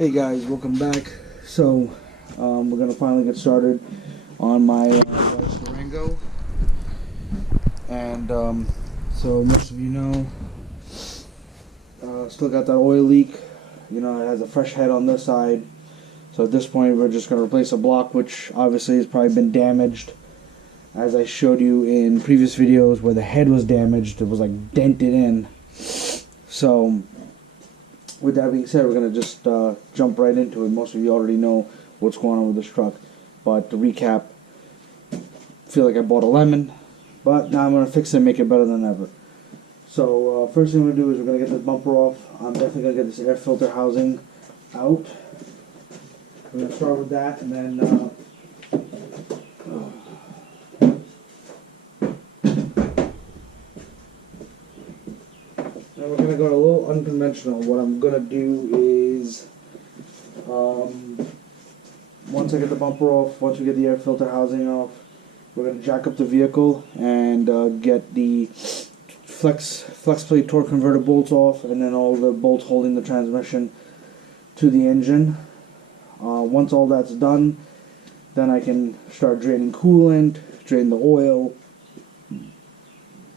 Hey guys, welcome back. So, we're gonna finally get started on my Durango, and so most of you know, still got that oil leak. You know, it has a fresh head on this side. So at this point, we're just gonna replace a block, which obviously has probably been damaged, as I showed you in previous videos where the head was damaged. It was like dented in. So, with that being said, we're going to just jump right into it. Most of you already know what's going on with this truck. But to recap, I feel like I bought a lemon, but now I'm going to fix it and make it better than ever. So first thing we're going to do is we're going to get this bumper off. I'm definitely going to get this air filter housing out. We're going to start with that, and then we're going to go a little unconventional. What I'm going to do is, once I get the bumper off, once we get the air filter housing off, we're going to jack up the vehicle and get the flex plate torque converter bolts off, and then all the bolts holding the transmission to the engine. Once all that's done, then I can start draining coolant, drain the oil,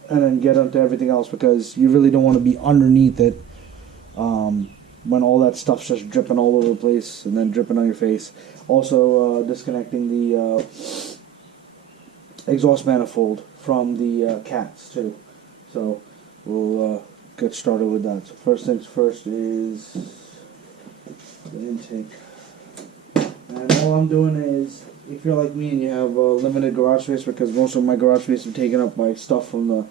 and then get onto everything else, because you really don't want to be underneath it when all that stuff's just dripping all over the place and then dripping on your face. Also, disconnecting the exhaust manifold from the cats too. So we'll get started with that. So first things first is the intake. And all I'm doing is, if you're like me and you have limited garage space, because most of my garage space is taken up by stuff from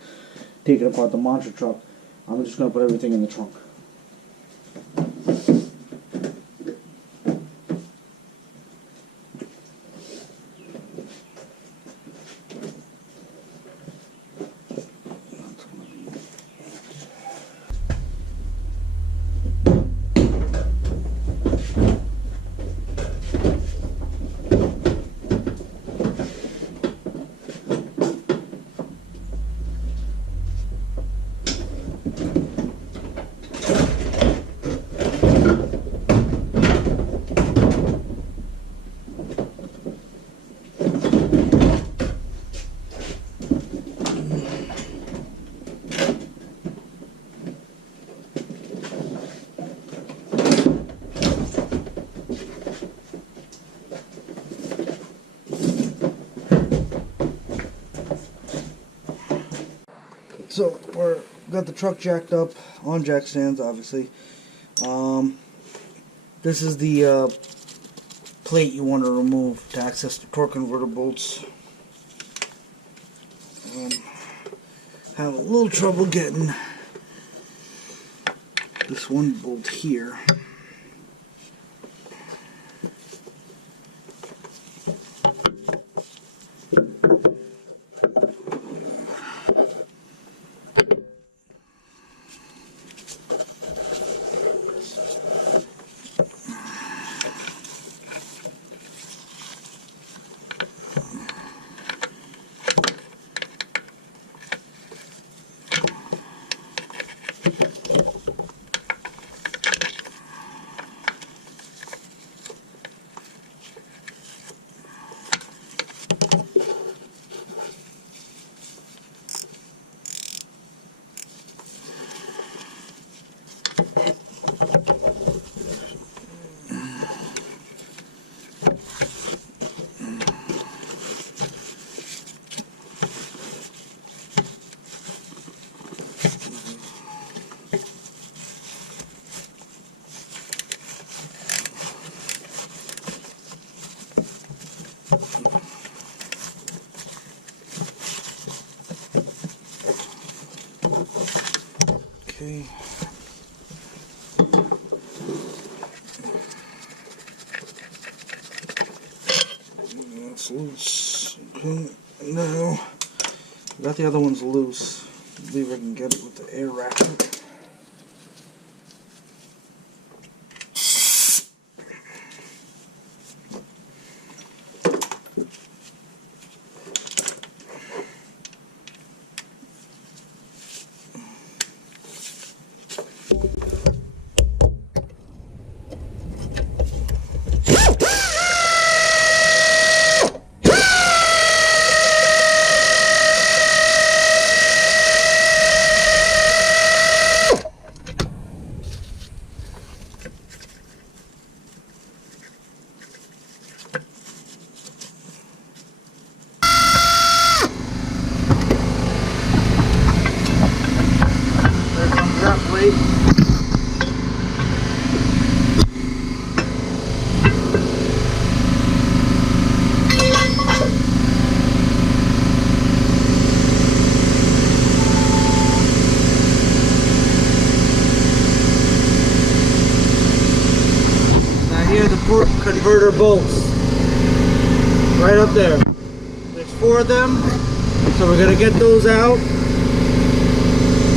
taking apart the monster truck, I'm just going to put everything in the trunk. So we're got the truck jacked up on jack stands, obviously. This is the plate you want to remove to access the torque converter bolts. Have a little trouble getting this one bolt here. Okay. That's loose. Okay, now I got the other ones loose. I believe I can get it with the air ratchet. right? Now here are the port converter bolts. Right up there. There's 4 of them. So we're gonna get those out.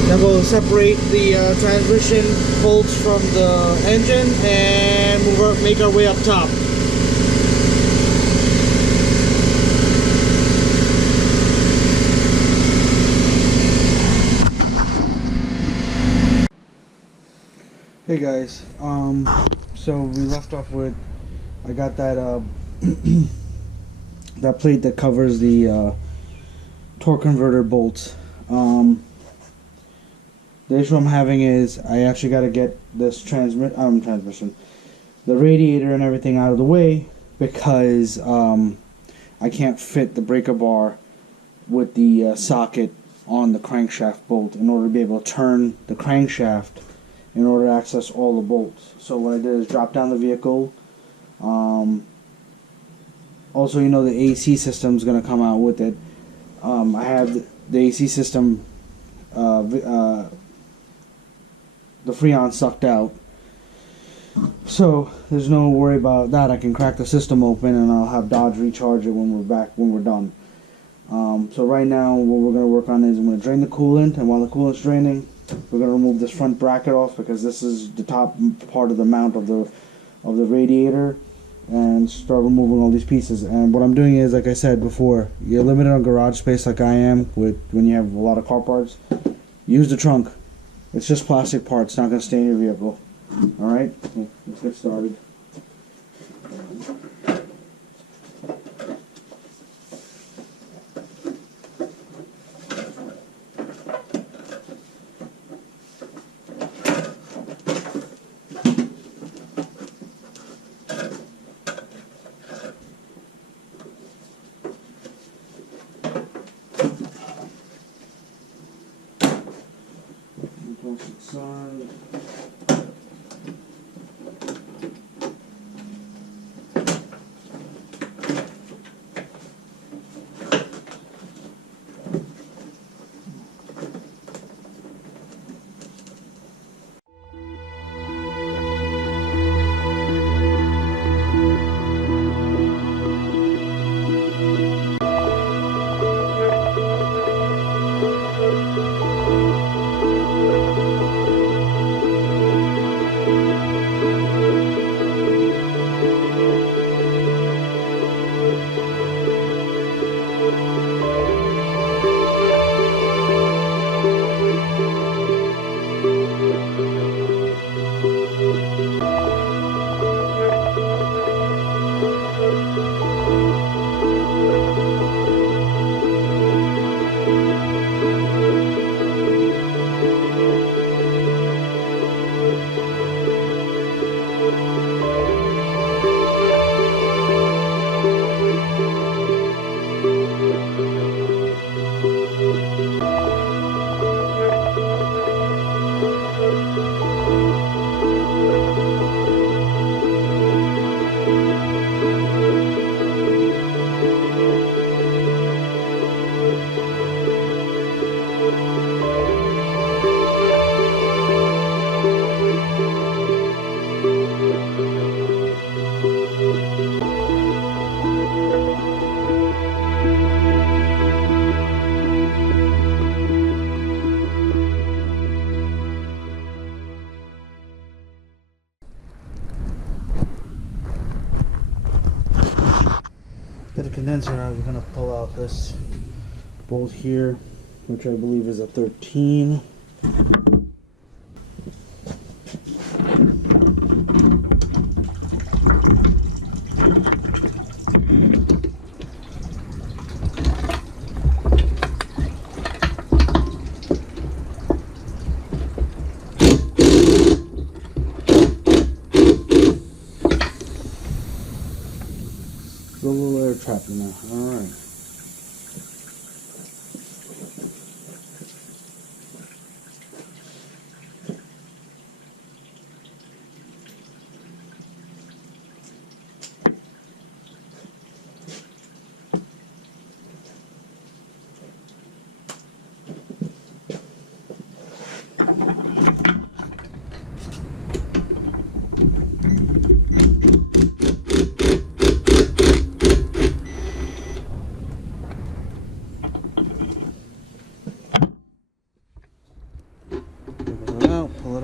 Then we'll separate the transmission bolts from the engine and make our way up top. Hey guys, so we left off with, I got that that plate that covers the torque converter bolts. The issue I'm having is I actually got to get this transmission, the radiator and everything out of the way, because I can't fit the breaker bar with the socket on the crankshaft bolt in order to be able to turn the crankshaft in order to access all the bolts. So what I did is drop down the vehicle. Also, you know, the AC system is going to come out with it. I have the AC system, the Freon sucked out, so there's no worry about that. I can crack the system open and I'll have Dodge recharge it when we're done. So right now what we're going to work on is I'm going to drain the coolant, and while the coolant's draining, we're going to remove this front bracket off, because this is the top part of the mount of the radiator, and start removing all these pieces. And what I'm doing is, like I said before, you're limited on garage space like I am when you have a lot of car parts. Use the trunk. It's just plastic parts, not going to stay in your vehicle. Alright, let's get started. Plastic side. Get the condenser out. We're going to pull out this bolt here, which I believe is a 13. A little air trap in there. Alright.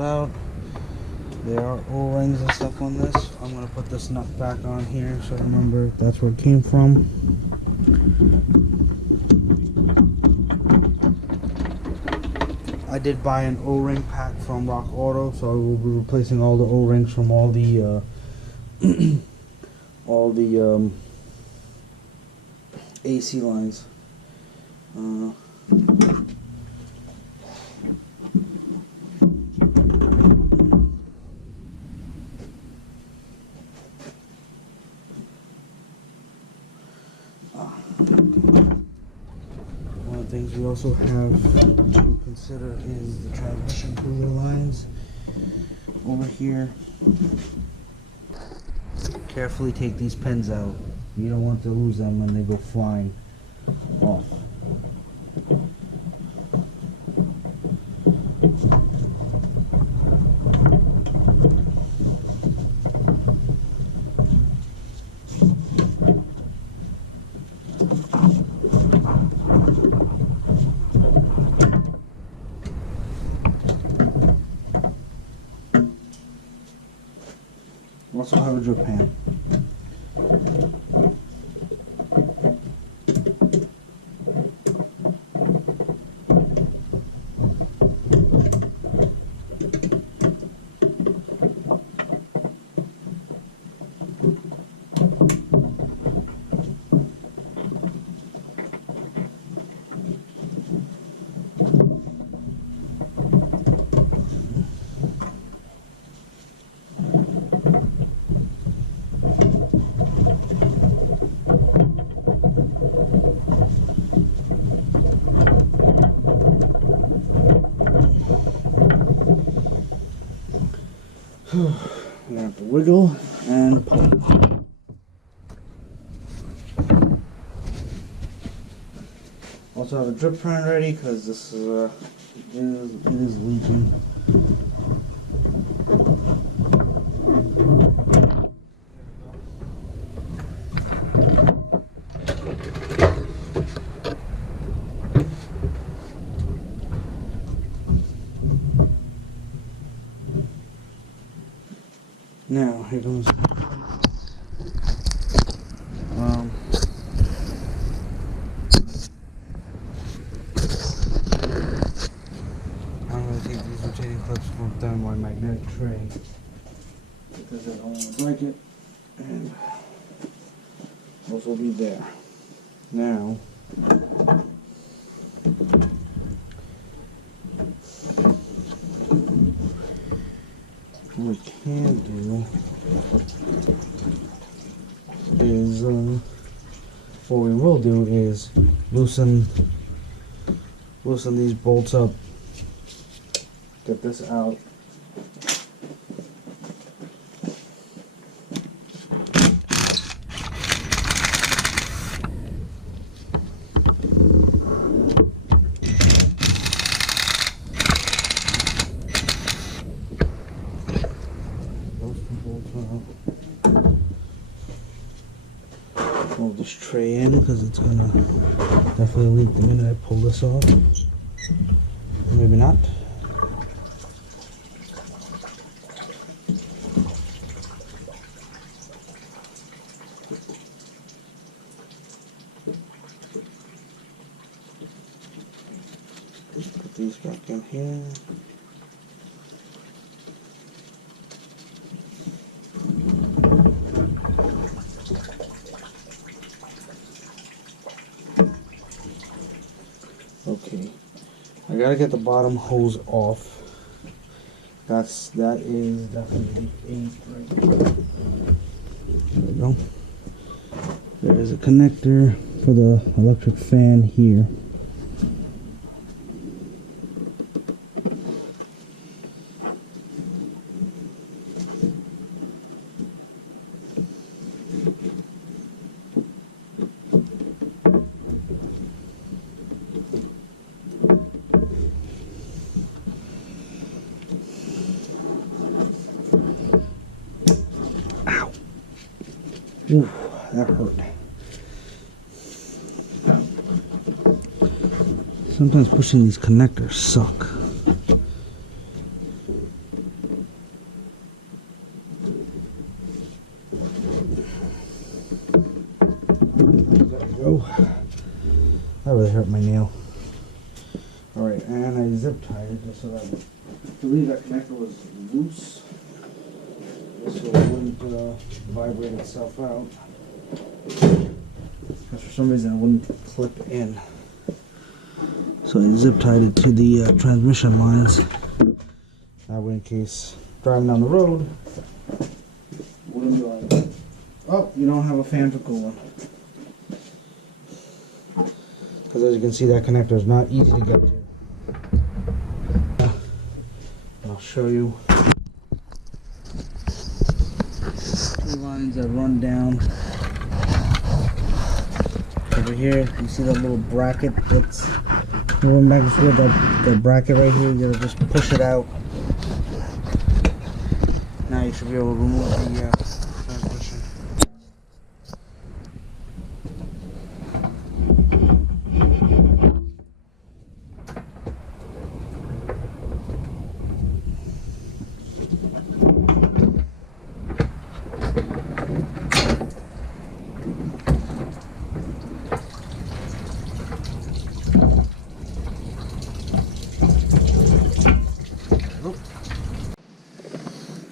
out. There are O-rings and stuff on this. I'm going to put this nut back on here so remember that's where it came from. I did buy an O-ring pack from Rock Auto, so I will be replacing all the O-rings from all the AC lines. One of the things we also have to consider is the transmission cooler lines over here. Carefully take these pins out. You don't want to lose them when they go flying off. Also have a drip pan. We're gonna have to wiggle and pull. Also have a drip pan ready because this is it is leaking. Now, here goes. I'm going to take these rotating clips from down my magnetic tray because I don't want to break it, and those will be there. Now, what we can do is, what we will do is loosen these bolts up, get this out. Hold this tray in because it's gonna definitely leak the minute I pull this off. Maybe not. Put these back in here. Okay, I gotta get the bottom hose off. That is definitely 8 right there. There we go. There is a connector for the electric fan here. Ooh, that hurt. Sometimes pushing these connectors suck. hurt my nail. Alright, and I zip tied it just so that I believe that connector was loose. So it wouldn't vibrate itself out. Because for some reason it wouldn't clip in. So I zip tied it to the transmission lines. That way in case driving down the road, it wouldn't be like, oh, you don't have a fan for cooling. Because as you can see, that connector is not easy to get to. I'll show you. Two lines that run down. Over here, you see that little bracket that's going back and forth, that bracket right here, you gotta just push it out. Now you should be able to remove the transmission.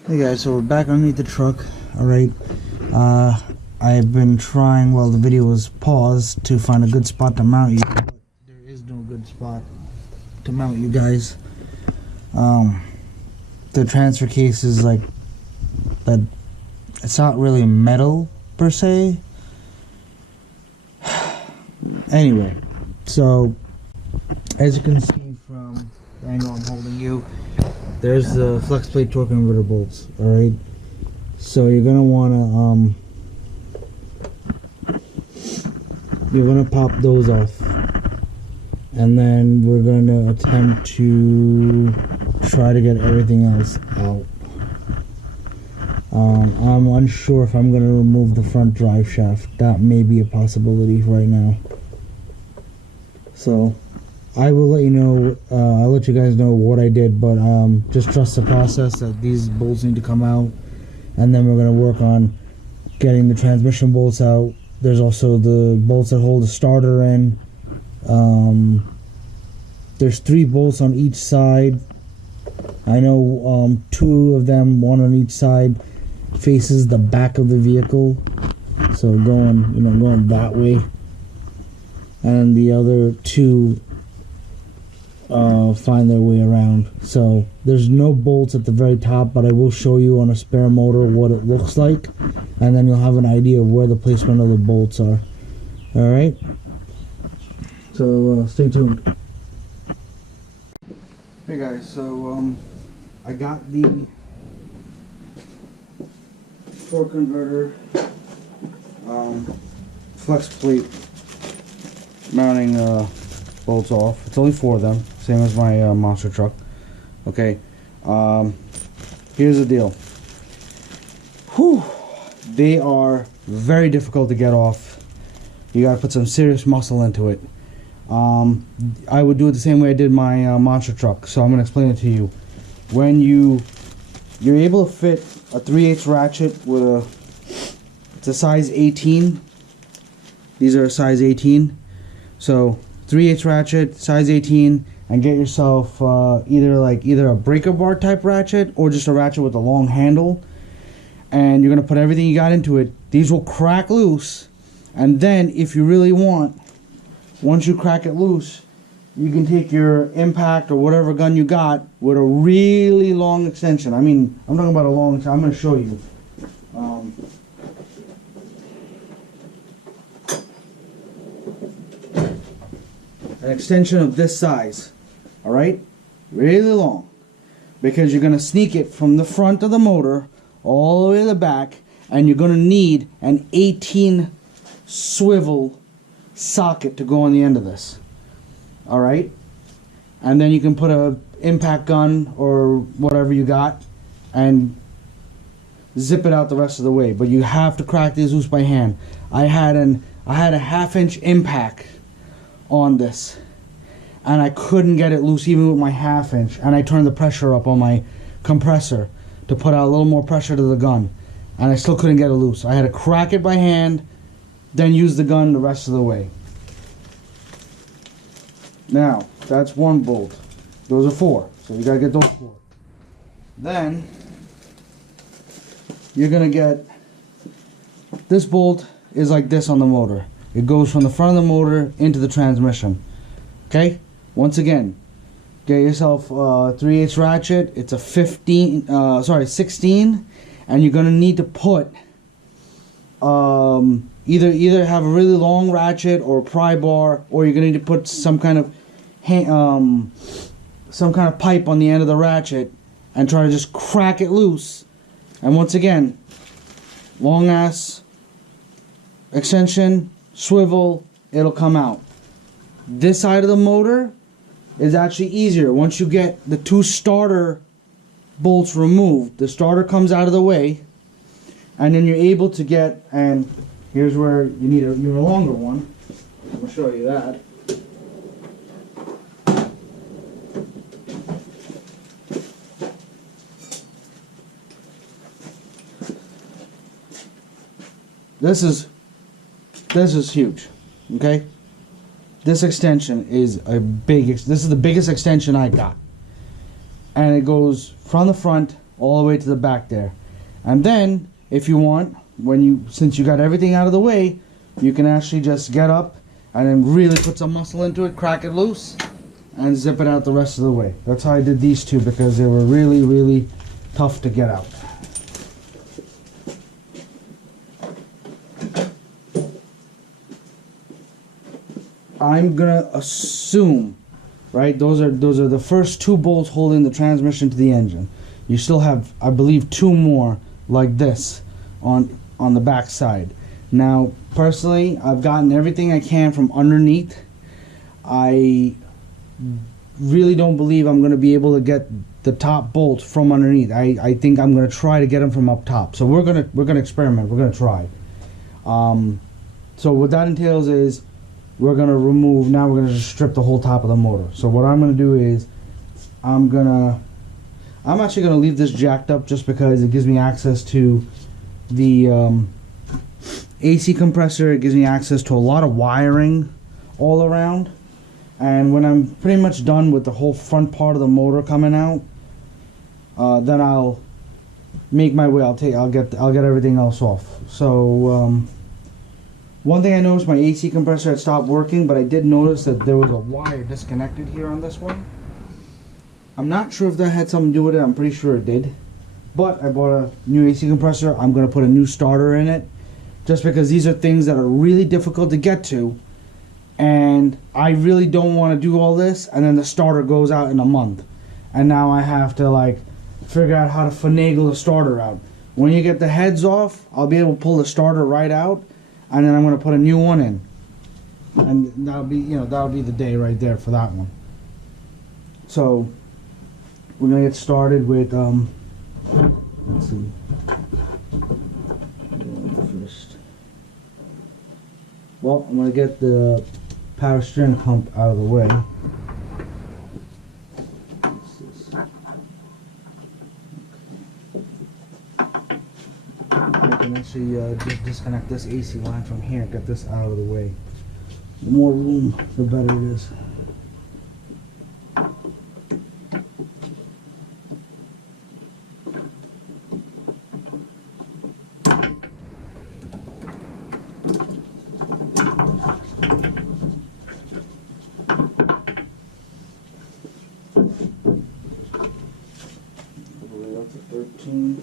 Hey guys, so we're back underneath the truck. Alright, I've been trying while the video was paused to find a good spot to mount you, but there is no good spot to mount you guys. The transfer case is like that, it's not really metal per se. Anyway, so as you can see from the angle I'm holding you, there's the flex plate torque converter bolts. Alright, so you're gonna wanna pop those off, and then we're gonna attempt to try to get everything else out. I'm unsure if I'm gonna remove the front drive shaft. That may be a possibility right now. So I will let you know, I'll let you guys know what I did, but just trust the process that these bolts need to come out, and then we're going to work on getting the transmission bolts out. There's also the bolts that hold the starter in. There's 3 bolts on each side. I know 2 of them, one on each side, faces the back of the vehicle, so going that way, and the other 2 find their way around. So there's no bolts at the very top, but I will show you on a spare motor what it looks like, and then you'll have an idea of where the placement of the bolts are. Alright, so stay tuned. Hey guys, so I got the torque converter flex plate mounting bolts off. It's only 4 of them, same as my monster truck. Okay, here's the deal. Whew, they are very difficult to get off. You gotta put some serious muscle into it. I would do it the same way I did my monster truck, so I'm gonna explain it to you. When you're able to fit a 3/8 ratchet with it's a size 18. These are a size 18. So 3/8 ratchet, size 18, and get yourself either a breaker bar type ratchet or just a ratchet with a long handle. And you're gonna put everything you got into it. These will crack loose, and then if you really want, once you crack it loose, you can take your impact or whatever gun you got with a really long extension. I mean, I'm talking about a long. I'm gonna show you. An extension of this size, alright, really long, because you're going to sneak it from the front of the motor all the way to the back, and you're going to need an 18 swivel socket to go on the end of this, alright, and then you can put a impact gun or whatever you got and zip it out the rest of the way. But you have to crack these loose by hand. I had a 1/2 inch impact on this, and I couldn't get it loose even with my 1/2 inch, and I turned the pressure up on my compressor to put out a little more pressure to the gun, and I still couldn't get it loose. I had to crack it by hand, then use the gun the rest of the way. Now, that's one bolt. Those are 4. So you gotta get those 4. Then, you're gonna get, this bolt is like this on the motor. It goes from the front of the motor into the transmission. Okay? Once again, get yourself a 3/8 ratchet. It's a 16, and you're gonna need to put either have a really long ratchet or a pry bar, or you're gonna need to put some kind of pipe on the end of the ratchet and try to just crack it loose. And once again, long ass extension, swivel, it'll come out. This side of the motor is actually easier. Once you get the 2 starter bolts removed, the starter comes out of the way, and then you're able to get, and here's where you need a longer one. I'm going to show you that. This is huge, okay? This extension is this is the biggest extension I got. And it goes from the front all the way to the back there. And then, if you want, since you got everything out of the way, you can actually just get up and then really put some muscle into it, crack it loose, and zip it out the rest of the way. That's how I did these two, because they were really, really tough to get out. I'm gonna assume, right? Those are the first 2 bolts holding the transmission to the engine. You still have, I believe, 2 more like this on the back side. Now, personally, I've gotten everything I can from underneath. I really don't believe I'm gonna be able to get the top bolts from underneath. I think I'm gonna try to get them from up top. So we're gonna experiment. We're gonna try. So what that entails is, we're going to remove, now we're going to just strip the whole top of the motor. So what I'm going to do is, I'm actually going to leave this jacked up just because it gives me access to the AC compressor. It gives me access to a lot of wiring all around. And when I'm pretty much done with the whole front part of the motor coming out, then I'll make my way. I'll get everything else off. So one thing I noticed, my AC compressor had stopped working, but I did notice that there was a wire disconnected here on this one. I'm not sure if that had something to do with it. I'm pretty sure it did. But I bought a new AC compressor. I'm going to put a new starter in it, just because these are things that are really difficult to get to, and I really don't want to do all this and then the starter goes out in a month, and now I have to like figure out how to finagle the starter out. When you get the heads off, I'll be able to pull the starter right out, and then I'm going to put a new one in, and that'll be the day right there for that one. So we're going to get started with let's see, first, well, I'm going to get the power steering pump out of the way. I can actually just disconnect this AC line from here and get this out of the way. The more room, the better it is. All the way up to 13.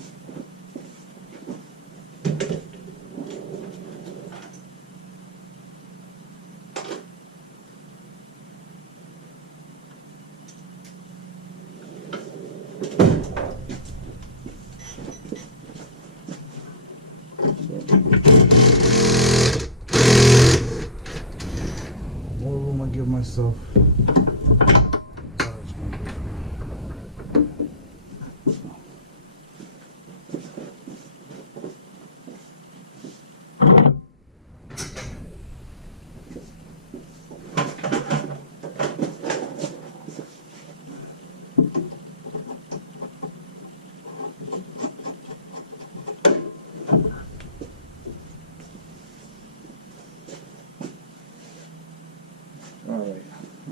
More room I give myself. Alright,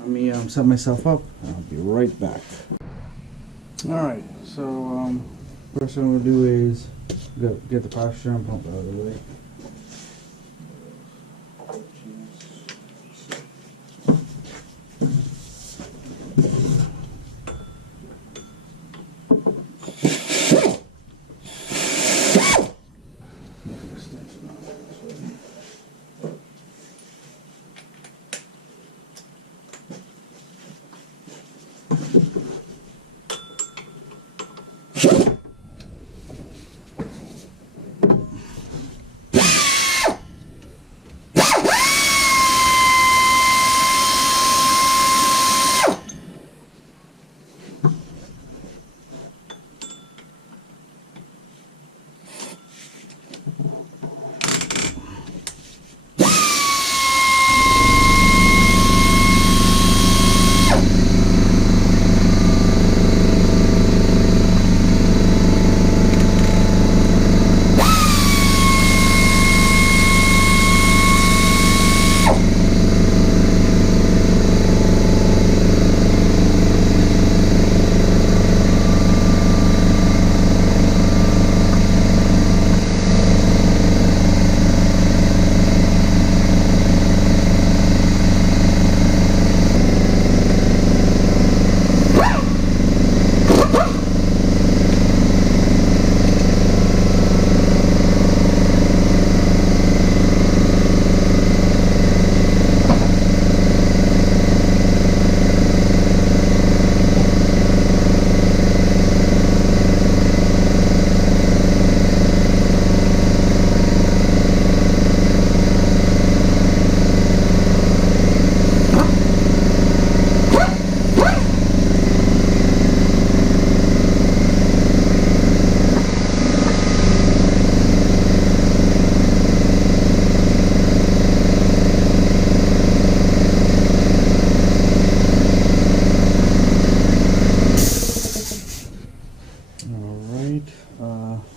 Let me set myself up. I'll be right back. Alright, so first thing I'm going to do is get the pressure and pump out of the way.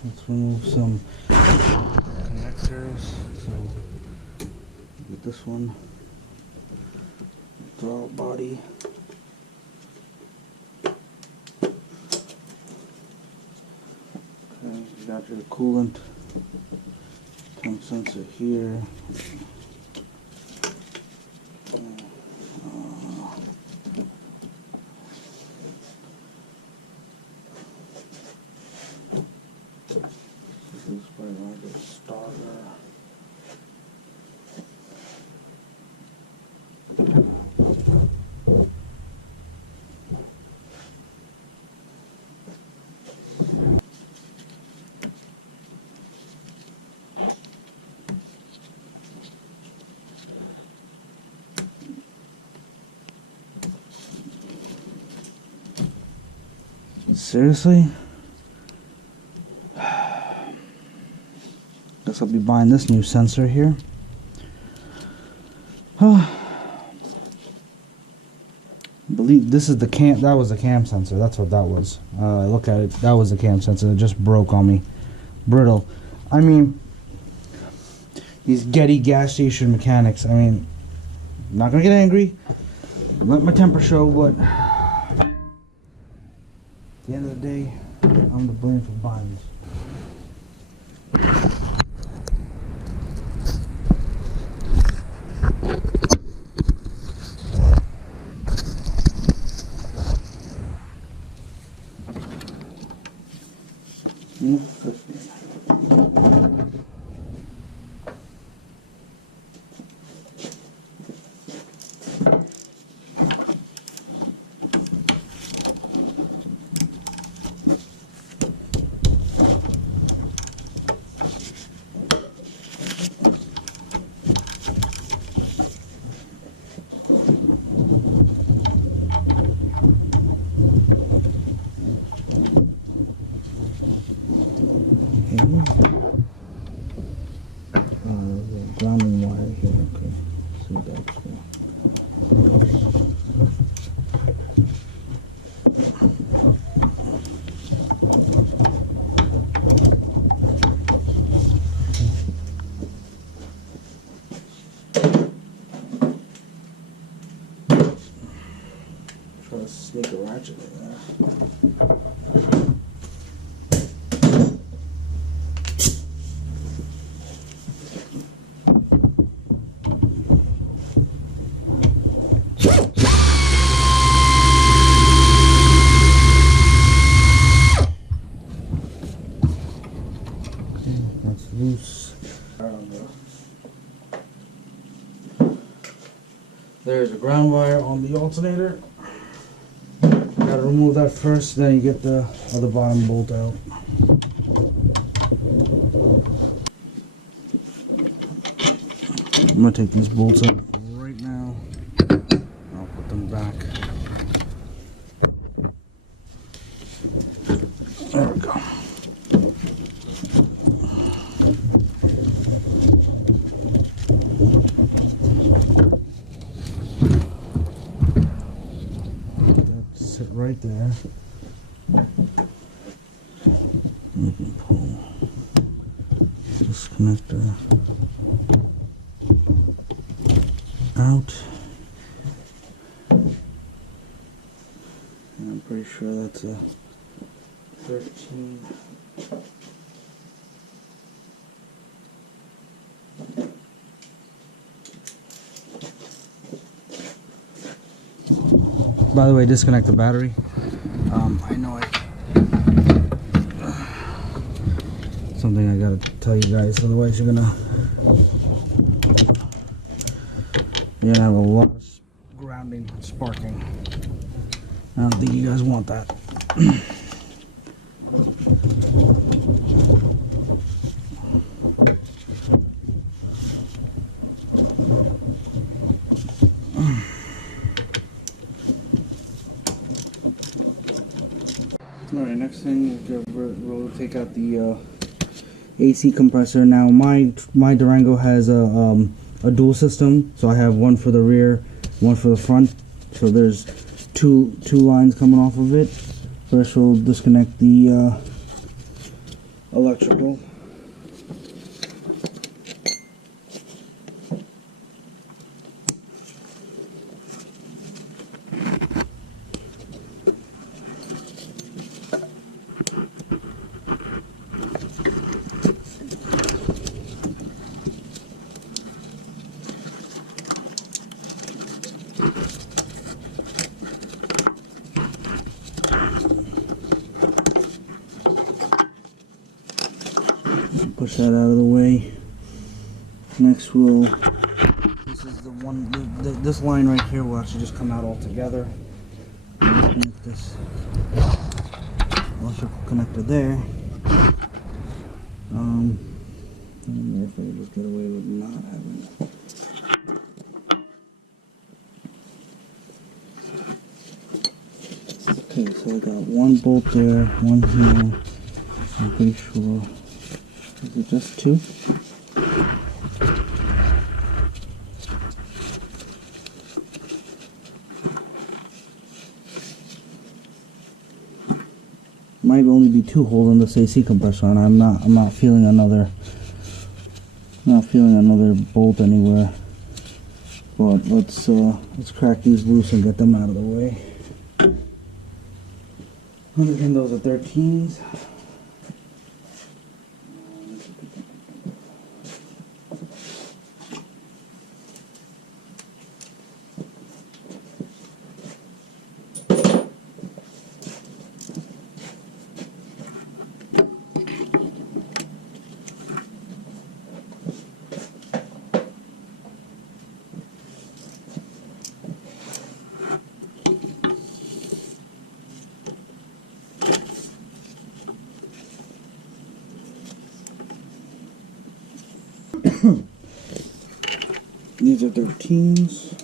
Let's remove some connectors. So get this one, throttle body. Okay, you got your coolant temp sensor here. This is probably like a starter. Seriously? Guess I'll be buying this new sensor here. I believe this is the cam. That was the cam sensor. That's what that was. Look at it. That was the cam sensor. It just broke on me. Brittle. I mean, these Getty gas station mechanics. I mean, I'm not gonna get angry. Let my temper show, but at the end of the day, I'm to blame for buying this. Try to sneak a ratchet in there. That's loose. There's a ground wire on the alternator. Gotta remove that first, then you get the other bottom bolt out. I'm gonna take these bolts out right now. I'll put them back. There we go. Sit right there. You can pull this connector out. And I'm pretty sure that's a 13. By the way, disconnect the battery. I know something I gotta tell you guys, otherwise you're gonna have a lot of grounding, sparking. I don't think you guys want that. Alright, next thing we'll take out the AC compressor. Now my Durango has a dual system, so I have one for the rear, one for the front. So there's two lines coming off of it. First we'll disconnect the electrical. Push that out of the way. Next this is the one, this line right here will actually just come out all together. Connect this electrical connector there. I don't know if I can just get away with not having it. Okay, so I got one bolt there, one here. I'm pretty sure. Is it just two? Might only be two holes in this AC compressor, and I'm not feeling another bolt anywhere. But let's crack these loose and get them out of the way. And again, those are 13s. These are 13s.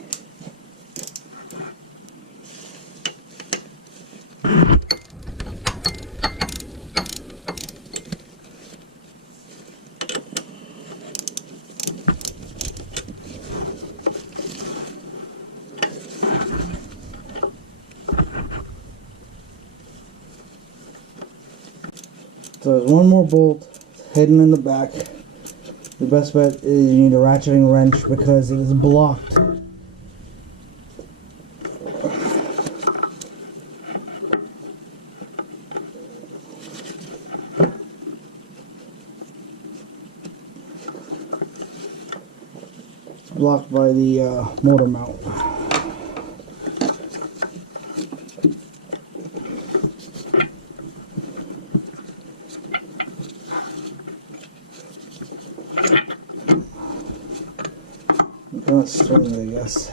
So there's one more bolt hidden in the back. The best bet is you need a ratcheting wrench because it is blocked. blocked by the motor mount. Let's string it, I guess.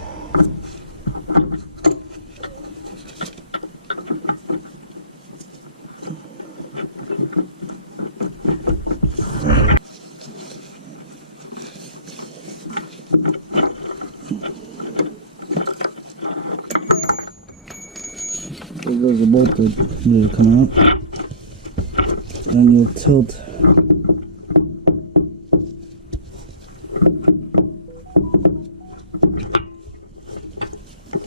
There goes the bolt that will come out, and you'll tilt.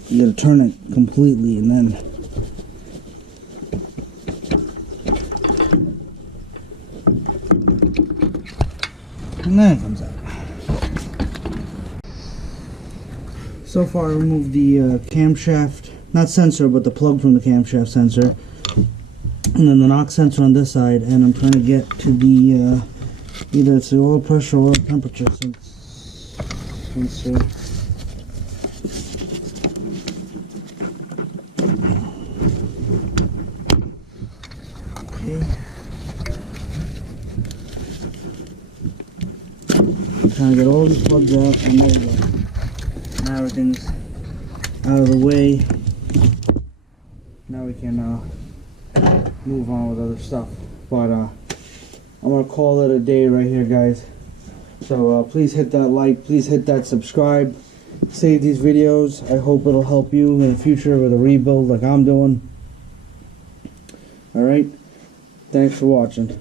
You gotta turn it completely, and then it comes out. So far I removed the camshaft, not sensor, but the plug from the camshaft sensor, and then the knock sensor on this side, and I'm trying to get to the either it's the oil pressure or oil temperature sensor. Trying to get all these plugs out, and there we go. Now everything's out of the way. Now we can move on with other stuff. But I'm gonna call it a day right here, guys. So please hit that like, please hit that subscribe, save these videos. I hope it'll help you in the future with a rebuild like I'm doing. Alright, thanks for watching.